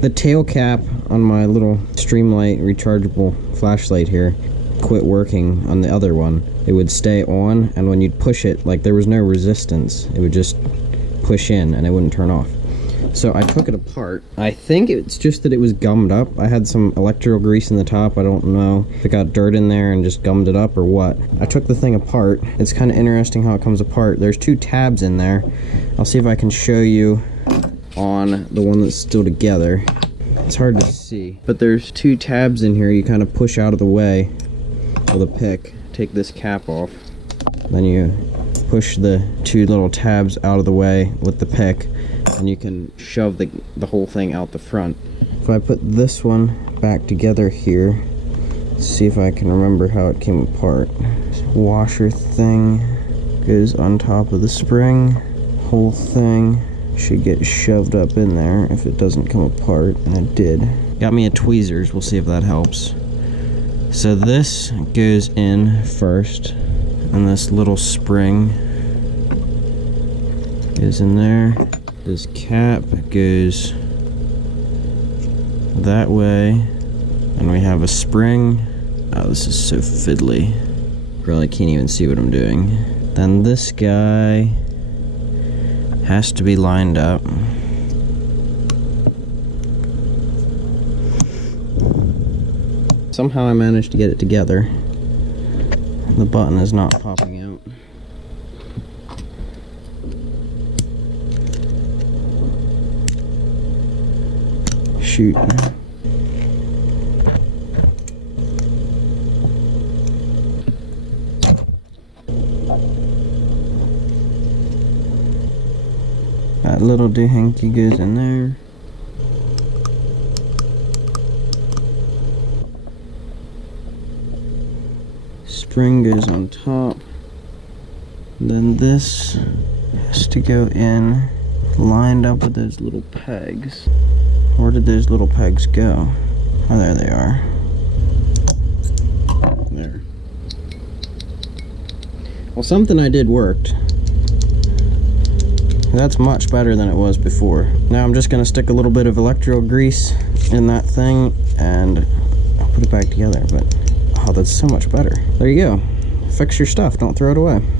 The tail cap on my little Streamlight rechargeable flashlight here quit working on the other one. It would stay on, and when you'd push it, like there was no resistance. It would just push in and it wouldn't turn off. So I took it apart. I think it's just that it was gummed up. I had some electrical grease in the top. I don't know if it got dirt in there and just gummed it up or what. I took the thing apart. It's kind of interesting how it comes apart. There's 2 tabs in there. I'll see if I can show you on the one that's still together. It's hard to see, but there's 2 tabs in here you kind of push out of the way with a pick. Take this cap off. Then you push the 2 little tabs out of the way with the pick, and you can shove the whole thing out the front. If I put this one back together here, see if I can remember how it came apart. This washer thing goes on top of the spring. Whole thing should get shoved up in there if it doesn't come apart, and it did. Got me a tweezers, we'll see if that helps. So this goes in first, and this little spring goes in there. This cap goes that way, and we have a spring. Oh, this is so fiddly. Really can't even see what I'm doing. Then this guy has to be lined up. Somehow I managed to get it together. The button is not popping out. Shoot. That little doohickey goes in there. Spring goes on top. And then this has to go in, lined up with those little pegs. Where did those little pegs go? Oh, there they are. There. Well, something I did worked. That's much better than it was before. Now I'm just going to stick a little bit of electrical grease in that thing and I'll put it back together. But oh, that's so much better. There you go. Fix your stuff, don't throw it away.